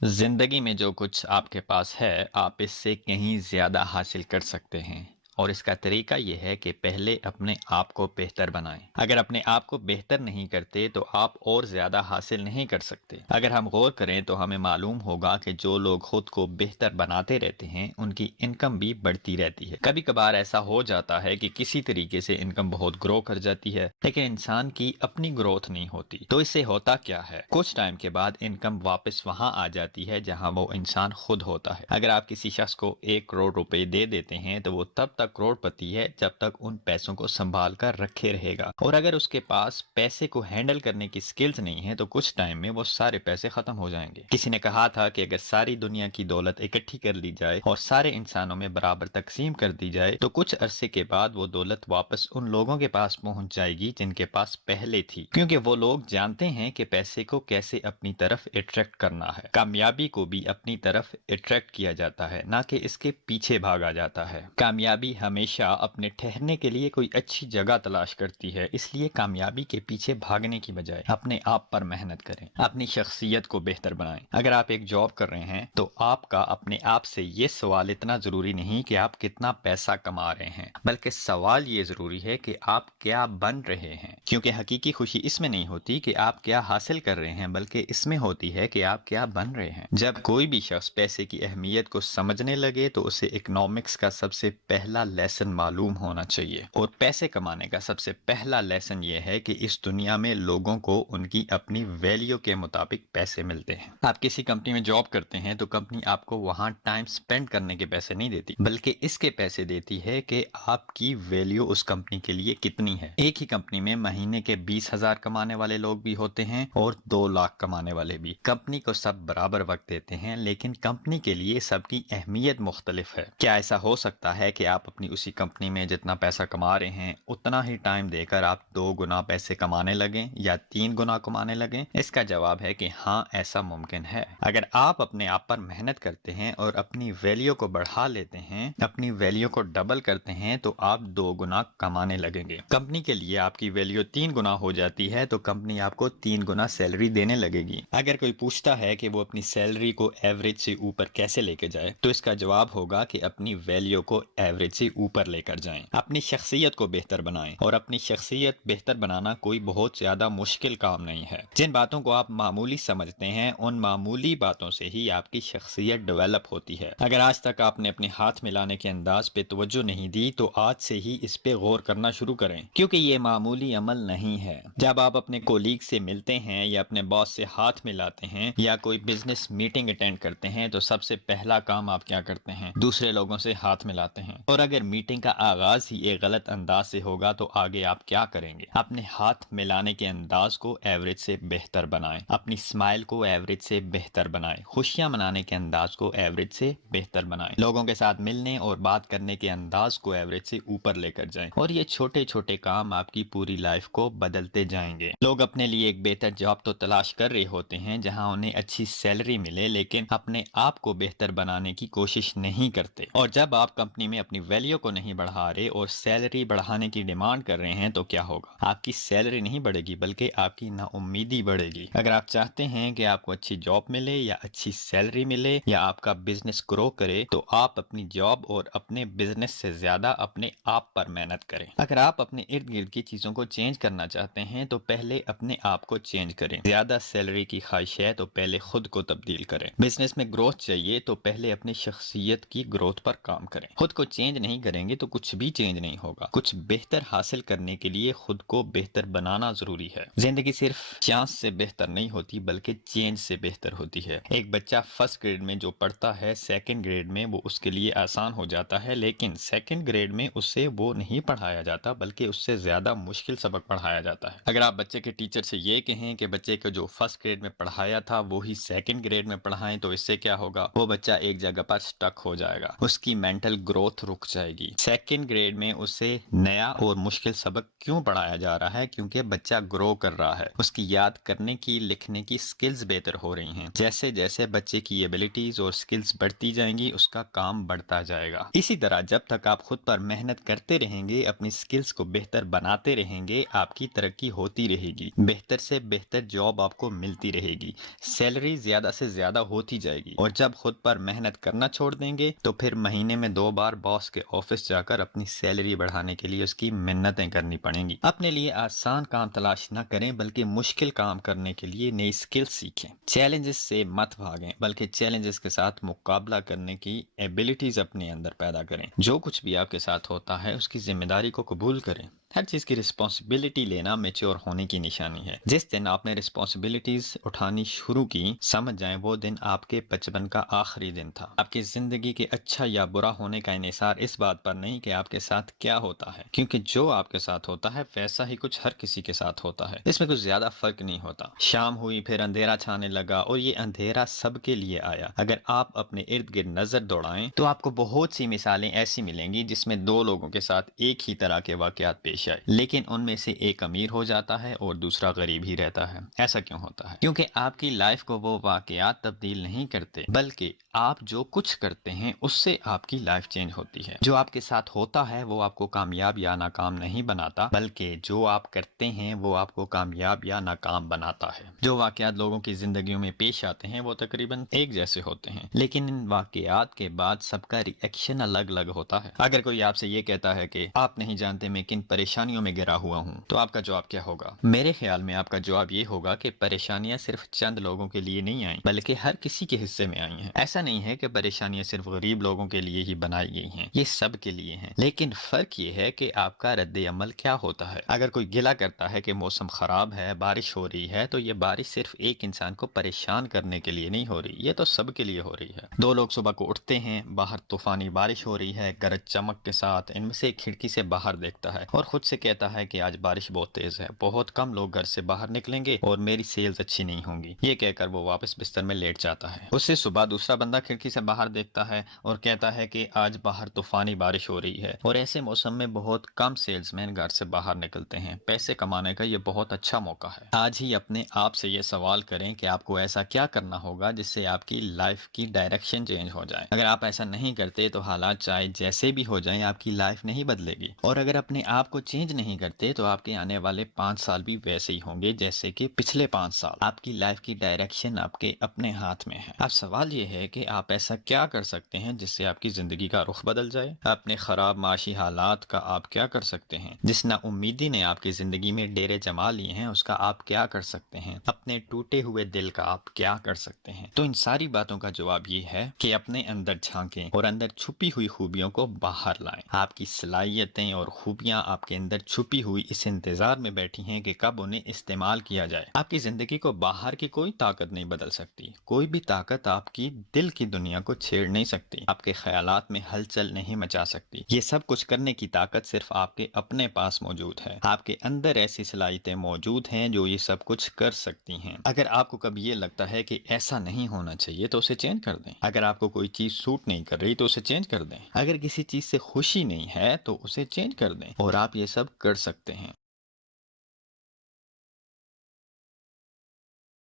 زندگی میں جو کچھ آپ کے پاس ہے آپ اس سے کہیں زیادہ حاصل کر سکتے ہیں، اور اس کا طریقہ یہ ہے کہ پہلے اپنے آپ کو بہتر بنائیں۔ اگر اپنے آپ کو بہتر نہیں کرتے تو آپ اور زیادہ حاصل نہیں کر سکتے۔ اگر ہم غور کریں تو ہمیں معلوم ہوگا کہ جو لوگ خود کو بہتر بناتے رہتے ہیں ان کی انکم بھی بڑھتی رہتی ہے۔ کبھی کبھار ایسا ہو جاتا ہے کہ کسی طریقے سے انکم بہت گرو کر جاتی ہے، لیکن انسان کی اپنی گروتھ نہیں ہوتی۔ تو اس سے ہوتا کیا ہے؟ کچھ ٹائم کے بعد انکم واپس وہاں آ جاتی ہے جہاں وہ انسان خود ہوتا ہے۔ اگر آپ کسی شخص کو 1 کروڑ روپے دے دیتے ہیں تو وہ تب تک کروڑ پتی ہے جب تک ان پیسوں کو سنبھال کر رکھے رہے گا، اور اگر اس کے پاس پیسے کو ہینڈل کرنے کی سکلز نہیں ہے تو کچھ ٹائم میں وہ سارے پیسے ختم ہو جائیں گے۔ کسی نے کہا تھا کہ اگر ساری دنیا کی دولت اکٹھی کر لی جائے اور سارے انسانوں میں برابر تقسیم کر دی جائے تو کچھ عرصے کے بعد وہ دولت واپس ان لوگوں کے پاس پہنچ جائے گی جن کے پاس پہلے تھی، کیونکہ وہ لوگ جانتے ہیں کہ پیسے کو کیسے اپنی طرف اٹریکٹ کرنا ہے۔ کامیابی کو بھی اپنی طرف اٹریکٹ کیا جاتا ہے، نہ کہ اس کے پیچھے بھاگا جاتا ہے۔ کامیابی ہمیشہ اپنے ٹھہرنے کے لیے کوئی اچھی جگہ تلاش کرتی ہے، اس لیے کامیابی کے پیچھے بھاگنے کی بجائے اپنے آپ پر محنت کریں، اپنی شخصیت کو بہتر بنائیں۔ اگر آپ ایک جاب کر رہے ہیں تو آپ کا اپنے آپ سے یہ سوال اتنا ضروری نہیں کہ آپ کتنا پیسہ کما رہے ہیں، بلکہ سوال یہ ضروری ہے کہ آپ کیا بن رہے ہیں، کیونکہ حقیقی خوشی اس میں نہیں ہوتی کہ آپ کیا حاصل کر رہے ہیں، بلکہ اس میں ہوتی ہے کہ آپ کیا بن رہے ہیں۔ جب کوئی بھی شخص پیسے کی اہمیت کو سمجھنے لگے تو اسے اکنامکس کا سب سے پہلا لیسن معلوم ہونا چاہیے، اور پیسے کمانے کا سب سے پہلا لیسن یہ ہے کہ اس دنیا میں لوگوں کو ان کی اپنی ویلیو کے مطابق پیسے ملتے ہیں۔ آپ کسی کمپنی میں جاب کرتے ہیں تو کمپنی آپ کو وہاں ٹائم سپینڈ کرنے کے پیسے نہیں دیتی، بلکہ اس کے پیسے دیتی ہے کہ آپ کی ویلیو اس کمپنی کے لیے کتنی ہے۔ ایک ہی کمپنی میں مہینے کے 20,000 کمانے والے لوگ بھی ہوتے ہیں اور 2 لاکھ کمانے والے بھی۔ کمپنی کو سب برابر وقت دیتے ہیں، لیکن کمپنی کے لیے سب کی اہمیت مختلف ہے۔ کیا ایسا ہو سکتا ہے کہ آپ اپنی اسی کمپنی میں جتنا پیسہ کما رہے ہیں اتنا ہی ٹائم دے کر آپ 2 گنا پیسے کمانے لگیں یا 3 گنا کمانے لگیں؟ اس کا جواب ہے کہ ہاں، ایسا ممکن ہے۔ اگر آپ اپنے آپ پر محنت کرتے ہیں اور اپنی ویلیو کو بڑھا لیتے ہیں، اپنی ویلیو کو ڈبل کرتے ہیں تو آپ 2 گنا کمانے لگیں گے۔ کمپنی کے لیے آپ کی ویلیو 3 گنا ہو جاتی ہے تو کمپنی آپ کو 3 گنا سیلری دینے لگے گی۔ اگر کوئی پوچھتا ہے کہ وہ اپنی سیلری کو ایوریج سے اوپر کیسے لے کے جائے تو اس کا جواب ہوگا کہ اپنی ویلیو کو ایوریج سے اوپر لے کر جائیں، اپنی شخصیت کو بہتر بنائیں، اور اپنی شخصیت بہتر بنانا کوئی بہت زیادہ مشکل کام نہیں ہے۔ جن باتوں کو آپ معمولی سمجھتے ہیں ان معمولی باتوں سے ہی آپ کی شخصیت ڈیولپ ہوتی ہے۔ اگر آج تک آپ نے اپنے ہاتھ ملانے کے انداز پہ توجہ نہیں دی تو آج سے ہی اس پہ غور کرنا شروع کریں، کیونکہ یہ معمولی عمل نہیں ہے۔ جب آپ اپنے کولیگ سے ملتے ہیں یا اپنے باس سے ہاتھ ملاتے ہیں یا کوئی بزنس میٹنگ اٹینڈ کرتے ہیں تو سب سے پہلا کام آپ کیا کرتے ہیں؟ دوسرے لوگوں سے ہاتھ ملاتے ہیں، اور اگر میٹنگ کا آغاز ہی ایک غلط انداز سے ہوگا تو آگے آپ کیا کریں گے؟ اپنے ہاتھ ملانے کے انداز کو ایوریج سے بہتر بنائیں، اپنی سمائل کو ایوریج سے بہتر بنائیں، خوشیاں منانے کے انداز کو ایوریج سے بہتر بنائیں، لوگوں کے ساتھ ملنے اور بات کرنے کے انداز کو ایوریج سے اوپر لے کر جائیں، اور یہ چھوٹے چھوٹے کام آپ کی پوری لائف کو بدلتے جائیں گے۔ لوگ اپنے لیے ایک بہتر جاب تو تلاش کر رہے ہوتے ہیں جہاں انہیں اچھی سیلری ملے، لیکن اپنے آپ کو بہتر بنانے کی کوشش نہیں کرتے۔ اور جب آپ کمپنی میں اپنی ویلیو کو نہیں بڑھا رہے اور سیلری بڑھانے کی ڈیمانڈ کر رہے ہیں تو کیا ہوگا؟ آپ کی سیلری نہیں بڑھے گی بلکہ آپ کی نا امیدی بڑھے گی۔ اگر آپ چاہتے ہیں کہ آپ کو اچھی جاب ملے یا اچھی سیلری ملے یا آپ کا بزنس گرو کرے تو آپ اپنی جاب اور اپنے بزنس سے زیادہ اپنے آپ پر محنت کریں۔ اگر آپ اپنے ارد گرد کی چیزوں کو چینج کرنا چاہتے ہیں تو پہلے اپنے آپ کو چینج کریں۔ زیادہ سیلری کی خواہش ہے تو پہلے خود کو تبدیل کریں۔ بزنس میں گروتھ چاہیے تو پہلے اپنی شخصیت کی گروتھ پر کام کریں۔ خود کو چینج نہیں کریں گے تو کچھ بھی چینج نہیں ہوگا۔ کچھ بہتر حاصل کرنے کے لیے خود کو بہتر بنانا ضروری ہے۔ زندگی صرف چانس سے بہتر نہیں ہوتی بلکہ چینج سے بہتر ہوتی ہے۔ ایک بچہ فرسٹ گریڈ میں جو پڑھتا ہے سیکنڈ گریڈ میں وہ اس کے لیے آسان ہو جاتا ہے، لیکن سیکنڈ گریڈ میں اسے وہ نہیں پڑھایا جاتا بلکہ اس سے زیادہ مشکل سبق پڑھایا جاتا ہے۔ اگر آپ بچے کے ٹیچر سے یہ کہیں کہ بچے کو جو فرسٹ گریڈ میں پڑھایا تھا وہی سیکنڈ گریڈ میں پڑھائیں تو اس سے کیا ہوگا؟ وہ بچہ ایک جگہ پر سٹک ہو جائے گا، اس کی مینٹل گروتھ رک جائے گی۔ سیکنڈ گریڈ میں اسے نیا اور مشکل سبق کیوں پڑھایا جا رہا ہے؟ کیونکہ بچہ گرو کر رہا ہے، اس کی یاد کرنے کی، لکھنے کی سکلز بہتر ہو رہی ہیں۔ جیسے جیسے بچے کی ایبلٹیز اور سکلز بڑھتی جائیں گی، اس کا کام بڑھتا جائے گا۔ اسی طرح جب تک آپ خود پر محنت کرتے رہیں گے، اپنی سکلز کو بہتر بناتے رہیں گے، آپ کی ترقی ہوتی رہے گی، بہتر سے بہتر جاب آپ کو ملتی رہے گی، سیلری زیادہ سے زیادہ ہوتی جائے گی۔ اور جب خود پر محنت کرنا چھوڑ دیں گے تو پھر مہینے میں 2 بار باس کے آفس جا کر اپنی سیلری بڑھانے کے لیے اس کی منتیں کرنی پڑیں گی۔ اپنے لیے آسان کام تلاش نہ کریں، بلکہ مشکل کام کرنے کے لیے نئی سکل سیکھیں۔ چیلنجز سے مت بھاگیں، بلکہ چیلنجز کے ساتھ مقابلہ کرنے کی ایبلٹیز اپنے اندر پیدا کریں۔ جو کچھ بھی آپ کے ساتھ ہوتا ہے اس کی ذمہ داری کو قبول کریں۔ ہر چیز کی رسپانسبلٹی لینا میچور ہونے کی نشانی ہے۔ جس دن آپ نے رسپانسبلٹیز اٹھانی شروع کی، سمجھ جائیں وہ دن آپ کے بچپن کا آخری دن تھا۔ آپ کی زندگی کے اچھا یا برا ہونے کا انحصار اس بات پر نہیں کہ آپ کے ساتھ کیا ہوتا ہے، کیونکہ جو آپ کے ساتھ ہوتا ہے ویسا ہی کچھ ہر کسی کے ساتھ ہوتا ہے، اس میں کچھ زیادہ فرق نہیں ہوتا۔ شام ہوئی، پھر اندھیرا چھانے لگا، اور یہ اندھیرا سب کے لیے آیا۔ اگر آپ اپنے ارد گرد نظر دوڑائیں تو آپ کو بہت سی مثالیں ایسی ملیں گی جس میں 2 لوگوں کے ساتھ ایک ہی طرح کے واقعات پیش آئے، لیکن ان میں سے ایک امیر ہو جاتا ہے اور دوسرا غریب ہی رہتا ہے۔ ایسا کیوں ہوتا ہے؟ کیونکہ آپ کی لائف کو وہ واقعات تبدیل نہیں کرتے، بلکہ آپ جو کچھ کرتے ہیں اس سے آپ کی لائف چینج ہوتی ہے۔ جو آپ کے ساتھ ہوتا ہے وہ آپ کو کامیاب یا ناکام نہیں بناتا، بلکہ جو آپ کرتے ہیں وہ آپ کو کامیاب یا ناکام بناتا ہے۔ جو واقعات لوگوں کی زندگیوں میں پیش آتے ہیں وہ تقریباً ایک جیسے ہوتے ہیں، لیکن ان واقعات کے بعد سب کا ری ایکشن الگ الگ ہوتا ہے۔ اگر کوئی آپ سے یہ کہتا ہے کہ آپ نہیں جانتے میں کن پریشانیوں میں گرا ہوا ہوں، تو آپ کا جواب کیا ہوگا؟ میرے خیال میں آپ کا جواب یہ ہوگا کہ پریشانیاں صرف چند لوگوں کے لیے نہیں آئیں، بلکہ ہر کسی کے حصے میں آئی ہیں۔ ایسا نہیں ہے کہ پریشانیاں صرف غریب لوگوں کے لیے ہی بنائی گئی ہیں، یہ سب کے لیے ہیں، لیکن فرق یہ ہے کہ آپ کا رد عمل کیا ہوتا ہے۔ اگر کوئی گلہ کرتا ہے کہ موسم خراب ہے، بارش ہو رہی ہے، تو یہ بارش صرف ایک انسان کو پریشان کرنے کے لیے نہیں ہو رہی، یہ تو سب کے لیے ہو رہی ہے۔ 2 لوگ صبح کو اٹھتے ہیں، باہر طوفانی بارش ہو رہی ہے، گرج چمک کے ساتھ، ان میں سے ایک کھڑکی سے باہر دیکھتا ہے اور خود سے کہتا ہے کہ آج بارش بہت تیز ہے، بہت کم لوگ گھر سے باہر نکلیں گے اور میری سیلز اچھی نہیں ہوں گی۔ یہ کہہ کر وہ واپس بستر میں لیٹ جاتا ہے۔ اس سے صبح دوسرا بندہ کھڑکی سے باہر دیکھتا ہے اور کہتا ہے کہ آج باہر طوفانی بارش ہو رہی ہے اور ایسے موسم میں بہت کم سیلز مین گھر سے باہر نکلتے ہیں، پیسے کمانے کا یہ بہت اچھا موقع ہے۔ آج ہی اپنے آپ سے یہ سوال کریں کہ آپ کو ایسا کیا کرنا ہوگا جس سے آپ کی لائف کی ڈائریکشن چینج ہو جائے۔ اگر آپ ایسا نہیں کرتے تو حالات چاہے جیسے بھی ہو جائیں آپ کی لائف نہیں بدلے گی، اور اگر اپنے آپ کو چینج نہیں کرتے تو آپ کے آنے والے 5 سال بھی ویسے ہی ہوں گے جیسے کہ پچھلے 5 سال۔ آپ کی لائف کی ڈائریکشن آپ کے اپنے ہاتھ میں ہے۔ اب سوال یہ ہے کہ آپ ایسا کیا کر سکتے ہیں جس سے آپ کی زندگی کا رخ بدل جائے؟ اپنے خراب معاشی حالات کا آپ کیا کر سکتے ہیں؟ جس نا امیدی نے آپ کی زندگی میں ڈیرے جما لیے ہیں اس کا آپ کیا کر سکتے ہیں؟ اپنے ٹوٹے ہوئے دل کا آپ کیا کر سکتے ہیں؟ تو ان ساری باتوں کا جواب یہ ہے کہ اپنے اندر جھانکیں اور اندر چھپی ہوئی خوبیوں کو باہر لائیں۔ آپ کی صلاحیتیں اور خوبیاں آپ کے اندر چھپی ہوئی اس انتظار میں بیٹھی ہیں کہ کب انہیں استعمال کیا جائے۔ آپ کی زندگی کو باہر کی کوئی طاقت نہیں بدل سکتی، کوئی بھی طاقت آپ کی دل کی دنیا کو چھیڑ نہیں سکتی، آپ کے خیالات میں ہلچل نہیں مچا سکتی۔ یہ سب کچھ کرنے کی طاقت صرف آپ کے اپنے پاس موجود ہے۔ آپ کے اندر ایسی صلاحیتیں موجود ہیں جو یہ سب کچھ کر سکتی ہیں۔ اگر آپ کو کبھی یہ لگتا ہے کہ ایسا نہیں ہونا چاہیے تو اسے چینج کر دیں۔ اگر آپ کو کوئی چیز سوٹ نہیں کر رہی تو اسے چینج کر دیں۔ اگر کسی چیز سے خوشی نہیں ہے تو اسے چینج کر دیں، اور آپ یہ سب کر سکتے ہیں۔